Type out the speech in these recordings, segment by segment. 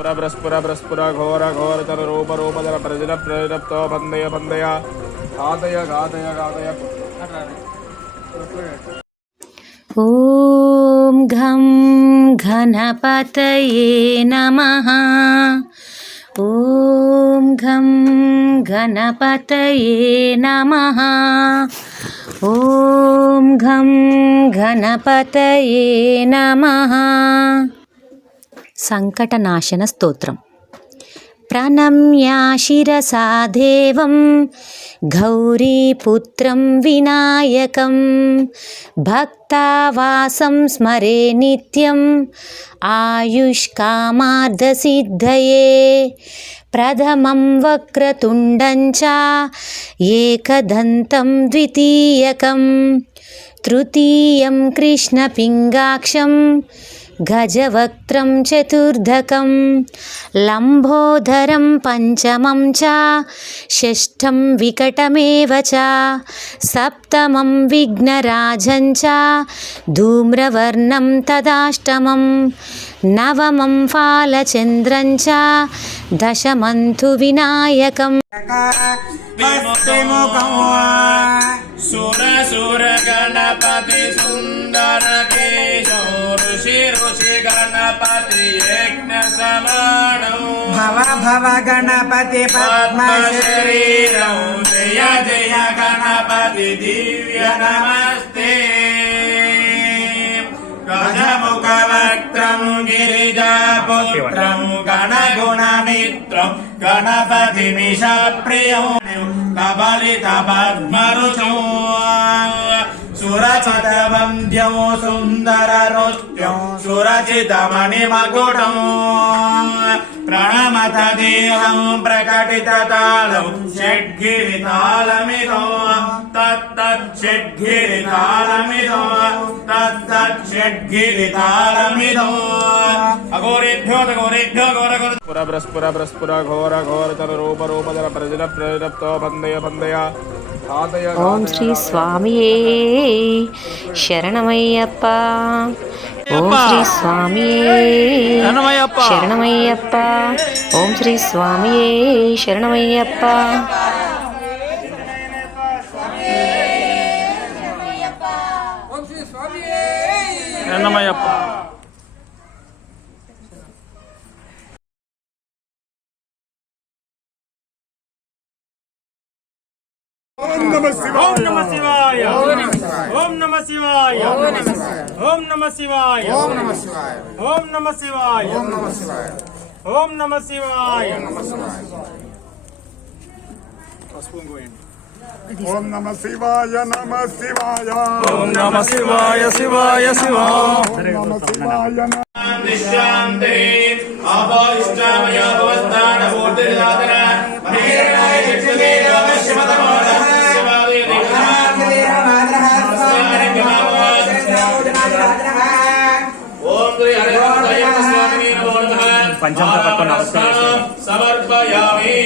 पुर बृस्पुर बृस्पुर घोर घोर चर रूप रूप चर प्रजन प्रजप्त बंदय बंदय, घातय घातय घातय। ॐ घं घनपतये नमः। ॐ घं घनपतये नमः। ॐ घं घनपतये नमः। సంకటనాశన స్తోత్రం. ప్రణమ్యా శిరసా దేవం గౌరీపుత్రం వినాయకం భక్తావాసం స్మరే నిత్యం ఆయుష్కామార్థసిద్ధయే ప్రథమం వక్రతుండం చ ఏకదంతం ద్వితీయకం తృతీయం కృష్ణపింగాక్షం గజవక్త్రం చతుర్ధకం లంబోధరం పంచమం చ షష్ఠం వికటమేవ చ సప్తమం విఘ్నరాజం చ ధూమ్రవర్ణం తదాష్టమం నవమం ఫాలచంద్రం చ దశమంతు వినాయకం సుర సుర గణపతి సుందర కేశో ఋషి ఋషి గణపతి యజ్ఞ సమానం భవ భవ గణపతి పద్మ శరీరం జయ జయ గణపతి. దివ్య నమస్తే గిరిజాపుత్రం గణగుణమిత్రం గణపతి మిషప్రియం కబలిత పద్మరుచో सुरचटवन्ध्यौ सुन्दररुप्यौ सुरचितमणिमकुटौ प्रणमथ देहं प्रकटिततालौ षड्गिरितालमिदो। तत्तच्छड्गिरितालमिदो तत्तच्छड्गिरितालमिदो अघोरेभ्यो तघोरेभ्यो घोरघोर पुरा ब्रस्पुरा घोर घोर तन रूप रूप तन प्रजल प्रजप्तो बन्दय बन्दया ஓம் ஸ்ரீ சுவாமியே சரணமையப்பா. ஓம் ஸ்ரீ சுவாமியே சரணமையப்பா. ஓம் ஸ்ரீ சுவாமியே சரணமையப்பா. என்னமையப்பா ఓం స్వామియే శరణమయ్యప్ప ఓం నమ శివాయ ఓం నమ శివాయ ఓం నమ శివాయ ఓం నమ శివాయ ఓం నమ శివాయ ఓం నమ శివాయ ఓం నమ శివాయ ఓం నమ శివాయ నమ శివాయ ఓం నమ శివాయ శివాయ శివా నమ శివాయ నమ శాంతి పంచంతో పట్టుకొని నమస్కారం సమర్పయామి.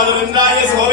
Kalau rendah ya, semua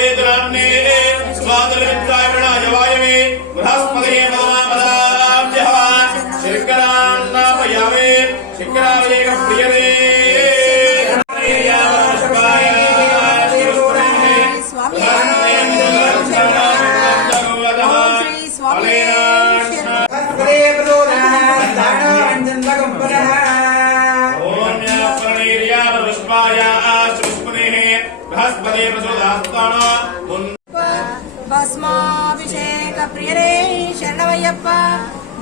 భస్మాభిషేక ప్రియరే శరణమయ్యప్ప.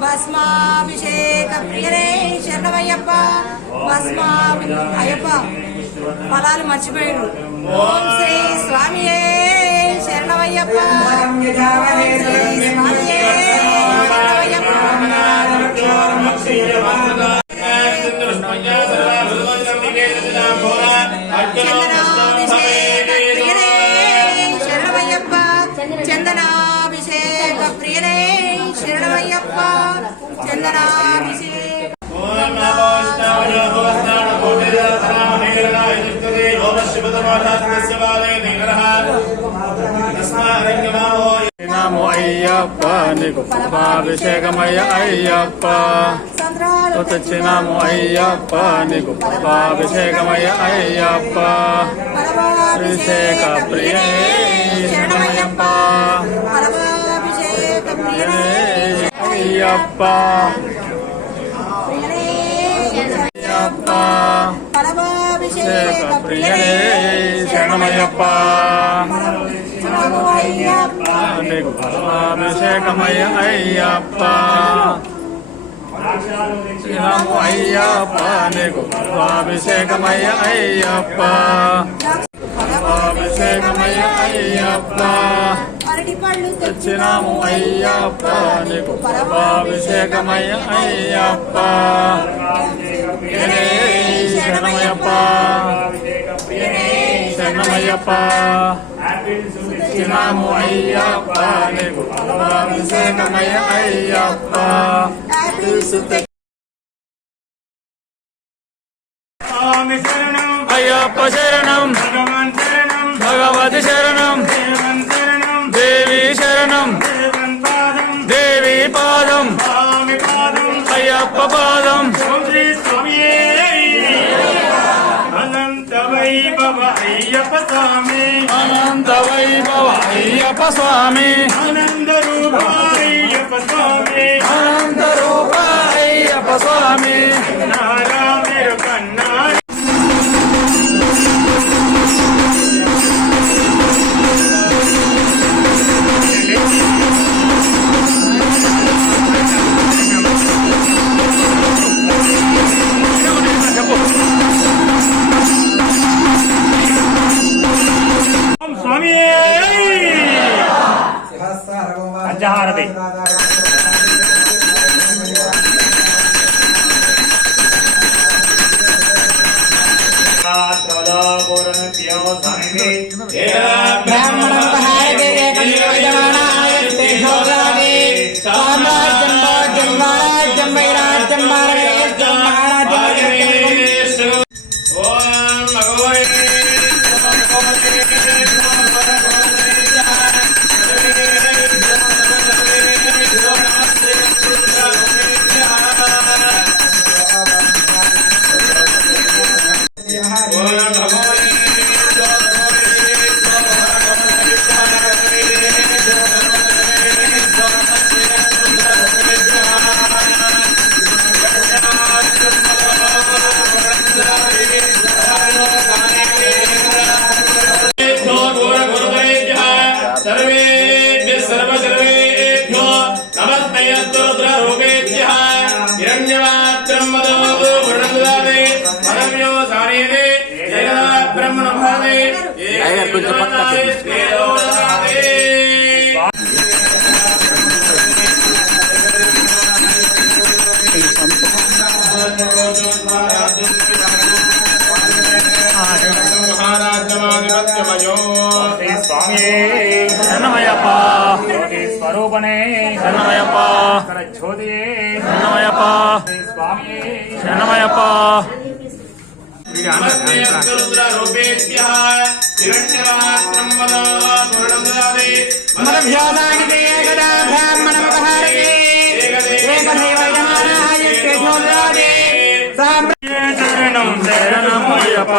భస్మాభిషేక ప్రియరే శరణమయ్యప్ప. భస్మా అయ్యప్ప ఫలాలు మర్చిపోయాడు ఓం శ్రీ స్వామియే శరణమయ్యప్ప. శ్రీ స్వామియే శరణమయ్యప్ప. శరణమయ్యప్ప చందనాభిషేక నమో అయ్యప్ప నీకు పుష్పాభిషేకమయ్య అయ్యప్ప. సంద్రాలు తెచ్చినాము అయ్యప్ప నీకు పుష్పాభిషేకమయ్య అయ్యప్ప. అభిషేక ప్రియే అయ్యప్ప ప్రియరే అయ్యప్ప పరమాభిషేక అభిషేక ప్రియరే ప్రియే శరణమయ్యప్ప శరణమయ్యప్ప నీకు పుష్పాభిషేకమయ్య అయ్యప్ప నమో అయ్యప్ప నీకు పుష్పాభిషేకమయ్య అయ్యప్ప పుష్పాభిషేకమయ్య అయ్యప్ప అరటి పళ్ళు తెచ్చినాము అయ్యప్ప నీకు పుష్పాభిషేకమయ్య అయ్యప్ప. శరణమయ్యప్ప. శరణమయ్యప్ప. తెచ్చినాము అయ్యప్ప నీకు పుష్పాభిషేకమయ్య అయ్యప్ప. అనంత వైభవ అయ్యప్ప స్వామి. ఆనంద రూప అయ్యప్ప స్వామి. అనంత రూప అయ్యప్ప స్వామి. పంచవాత్రం వదవదు గుణంగాదే పరమ్యో స్వామి. నమయపా స్వరూపణే శరణమయప్ప జ్యోతియే శరణమయప్ప స్వామియే శరణమయప్ప శరణం శరణమయప్ప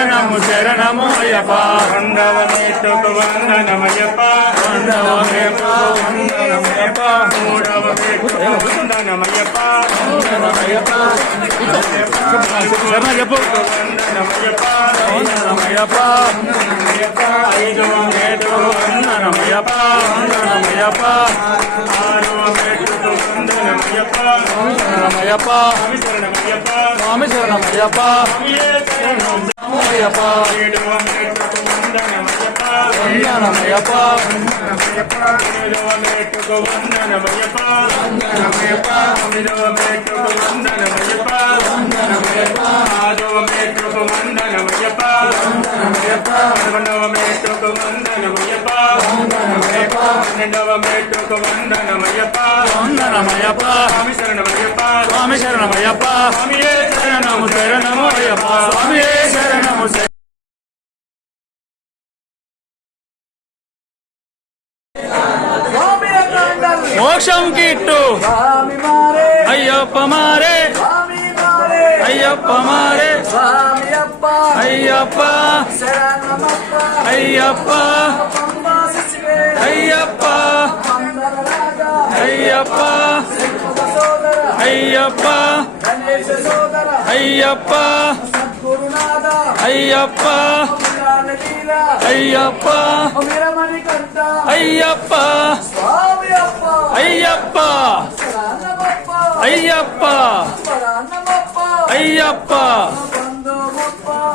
శరణము శరణము అయ్యప్ప. వందవమేట్టుకు వందనమయ్యప్ప. వందనమయ్యప్ప. వందనమయ్యప్ప. మూడవ మేట్టుకు వందనమయ్యప్ప వందనమయ్యప్ప. వందనమయ్యప్ప. వందనమయ్యప్ప. ఐదవ మేట్టుకు వందనమయ్యప్ప. వందనమయ్యప్ప. ఆరవ మేట్టుకు వందనమయ్యప్ప. వందనమయ్యప్ప శరణమయ్యప్ప. స్వామి శరణమయ్యప్ప. నమయప వందనమయప వందనమయప వందనమయప వందనమయప పన్నెండవ మేట్టుకు వందనమయ్యప్ప వందనమయ్యప్ప స్వామి శరణమయ్యప్ప స్వామి శరణమయ్యప్ప. స్వామియే శరణము శరణము అయ్యప్ప స్వామి శరణము శరణము. మోక్షం కిట్టు అయ్యప్ప మారే. అయ్యప్ప మారే. అయ్యప్ప. అయ్యప్ప. అయ్యప్ప అయ్యప్ప అయ్యప్ప అయ్యప్ప అయ్యప్ప అయ్యప్ప అయ్యప్ప అయ్యప్ప అయ్యప్ప అయ్యప్ప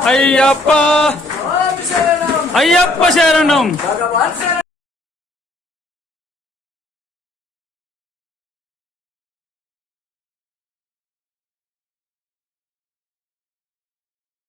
అయ్యప్ప అయ్యప్ప శరణం